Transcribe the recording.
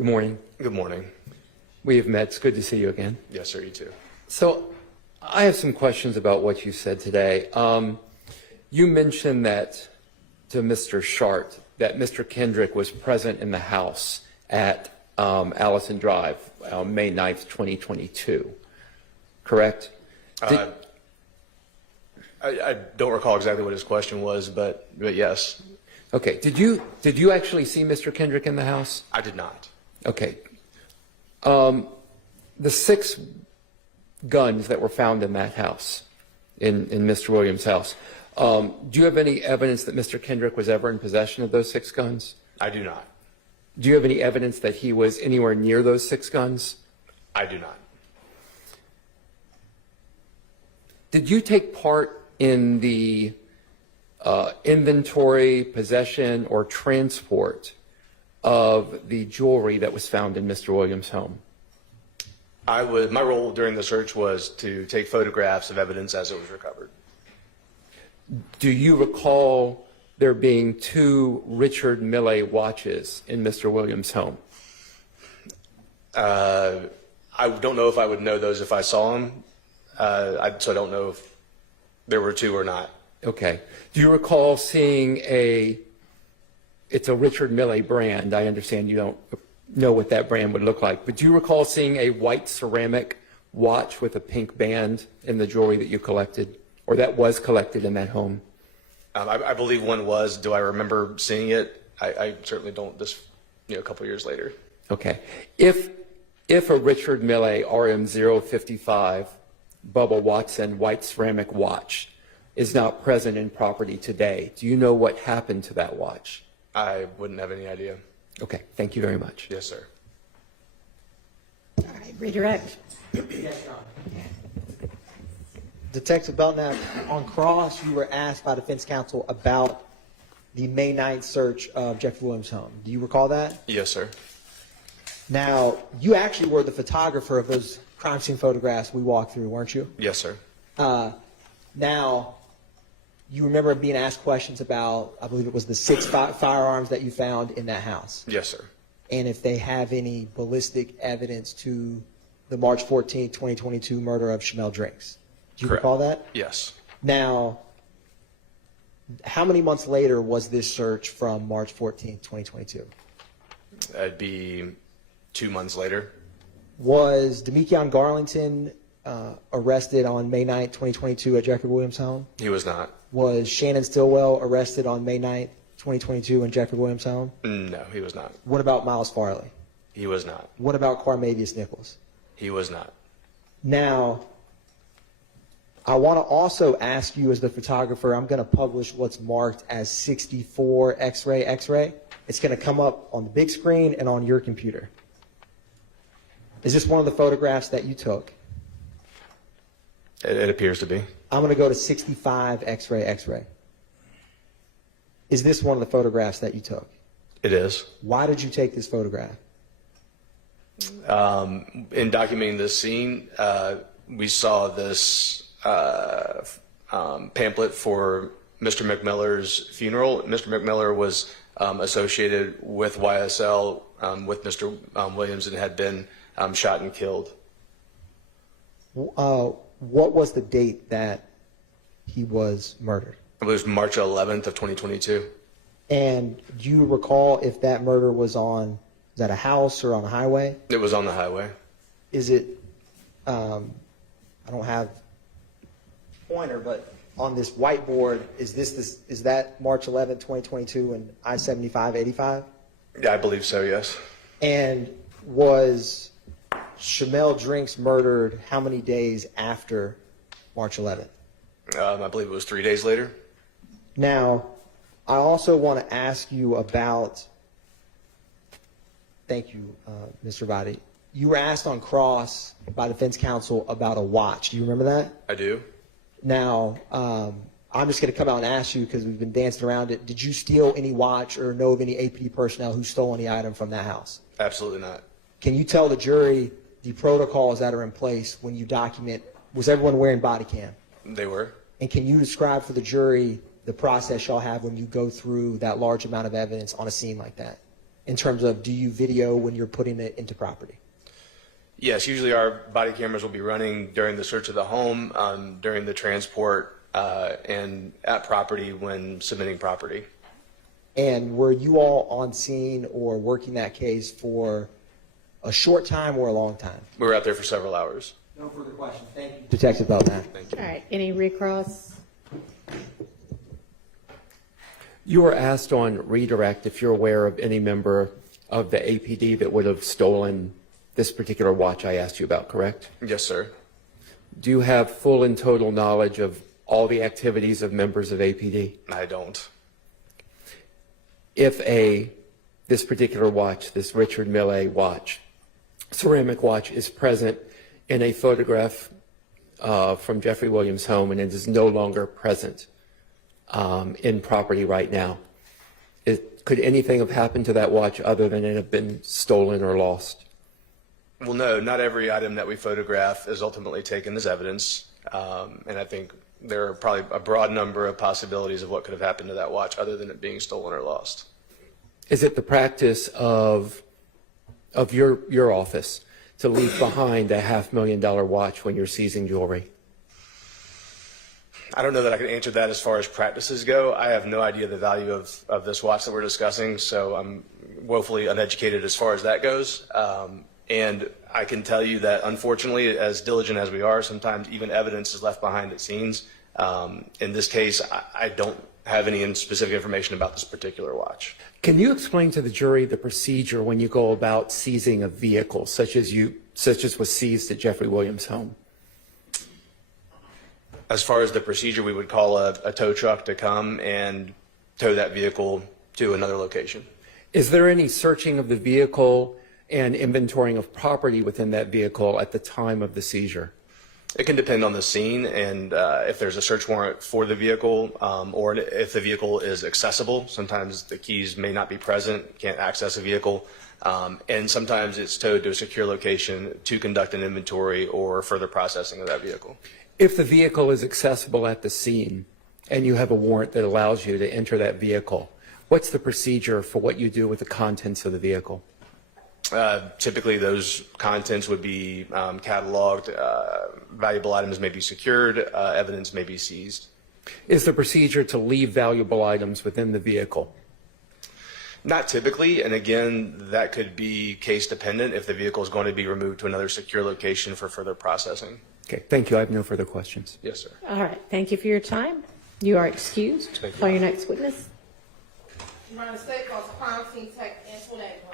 Good morning. Good morning. We have met. It's good to see you again. Yes, sir, you too. So I have some questions about what you said today. You mentioned that to Mr. Shart that Mr. Kendrick was present in the house at Allison Drive on May 9th, 2022, correct? I don't recall exactly what his question was, but yes. Okay. Did you actually see Mr. Kendrick in the house? I did not. Okay. The 6 guns that were found in that house, in Mr. Williams' house, do you have any evidence that Mr. Kendrick was ever in possession of those 6 guns? I do not. Do you have any evidence that he was anywhere near those 6 guns? I do not. Did you take part in the inventory, possession, or transport of the jewelry that was found in Mr. Williams' home? My role during the search was to take photographs of evidence as it was recovered. Do you recall there being 2 Richard Mille watches in Mr. Williams' home? I don't know if I would know those if I saw them, so I don't know if there were 2 or not. Okay. Do you recall seeing it's a Richard Mille brand. I understand you don't know what that brand would look like, but do you recall seeing a white ceramic watch with a pink band in the jewelry that you collected, or that was collected in that home? I believe one was. Do I remember seeing it? I certainly don't a couple years later. Okay. If a Richard Mille RM055 Bubba Watson white ceramic watch is not present in property today, do you know what happened to that watch? I wouldn't have any idea. Okay. Thank you very much. Yes, sir. All right, redirect. Yes, Your Honor. Detective Belknap, on cross, you were asked by defense counsel about the May 9th search of Jeffery Williams' home. Do you recall that? Yes, sir. Now, you actually were the photographer of those crime scene photographs we walked through, weren't you? Yes, sir. Now, you remember being asked questions about, I believe it was the 6 firearms that you found in that house. Yes, sir. And if they have any ballistic evidence to the March 14, 2022 murder of Shamel Drinks. Do you Correct. recall that? Yes. Now, how many months later was this search from March 14, 2022? That'd be 2 months later. Was Deamonte Garlington arrested on May 9, 2022 at Jeffery Williams' home? He was not. Was Shannon Stillwell arrested on May 9, 2022 in Jeffery Williams' home? No, he was not. What about Miles Farley? He was not. What about Carmavius Nichols? He was not. Now, I want to also ask you as the photographer, I'm going to publish what's marked as 64 X-ray. It's going to come up on the big screen and on your computer. Is this one of the photographs that you took? It appears to be. I'm going to go to 65 X-ray. Is this one of the photographs that you took? It is. Why did you take this photograph? In documenting this scene, we saw this pamphlet for Mr. McMiller's funeral. Mr. McMiller was associated with YSL with Mr. Williams and had been shot and killed. What was the date that he was murdered? It was March 11th of 2022. And do you recall if that murder was at a house or on a highway? It was on the highway. Is it, I don't have a pointer, but on this whiteboard, is that March 11, 2022 and I-75-85? Yeah, I believe so, yes. And was Shamel Drinks murdered how many days after March 11th? I believe it was 3 days later. Now, I also want to ask you about, thank you, Mr. Vadi. You were asked on cross by defense counsel about a watch. Do you remember that? I do. Now, I'm just going to come out and ask you because we've been dancing around it. Did you steal any watch or know of any APD personnel who stole any item from that house? Absolutely not. Can you tell the jury the protocols that are in place when you document, was everyone wearing body cam? They were. And can you describe for the jury the process y'all have when you go through that large amount of evidence on a scene like that? in terms of do you video when you're putting it into property? Yes, usually our body cameras will be running during the search of the home, during the transport, and at property when submitting property. And were you all on scene or working that case for a short time or a long time? We were out there for several hours. No further questions. Thank you. Detective Belknap. Thank you. All right, any recross? You were asked on redirect if you're aware of any member of the APD that would have stolen this particular watch I asked you about, correct? Yes, sir. Do you have full and total knowledge of all the activities of members of APD? I don't. If this particular watch, this Richard Mille watch, ceramic watch, is present in a photograph from Jeffery Williams' home and it is no longer present in property right now, could anything have happened to that watch other than it have been stolen or lost? Well, no, not every item that we photograph is ultimately taken as evidence. And I think there are probably a broad number of possibilities of what could have happened to that watch other than it being stolen or lost. Is it the practice of your office to leave behind a $500,000 watch when you're seizing jewelry? I don't know that I can answer that as far as practices go. I have no idea the value of this watch that we're discussing, so I'm woefully uneducated as far as that goes. And I can tell you that, unfortunately, as diligent as we are, sometimes even evidence is left behind at scenes. In this case, I don't have any specific information about this particular watch. Can you explain to the jury the procedure when you go about seizing a vehicle, such as was seized at Jeffery Williams' home? As far as the procedure, we would call a tow truck to come and tow that vehicle to another location. Is there any searching of the vehicle and inventorying of property within that vehicle at the time of the seizure? It can depend on the scene and if there's a search warrant for the vehicle or if the vehicle is accessible. Sometimes the keys may not be present, can't access a vehicle, and sometimes it's towed to a secure location to conduct an inventory or further processing of that vehicle. If the vehicle is accessible at the scene and you have a warrant that allows you to enter that vehicle, what's the procedure for what you do with the contents of the vehicle? Typically, those contents would be cataloged, valuable items may be secured, evidence may be seized. Is the procedure to leave valuable items within the vehicle? Not typically, and again, that could be case dependent if the vehicle is going to be removed to another secure location for further processing. Okay, thank you. I have no further questions. Yes, sir. All right, thank you for your time. You are excused. Thank you. Call your next witness. United States calls crime scene tech Antoinette.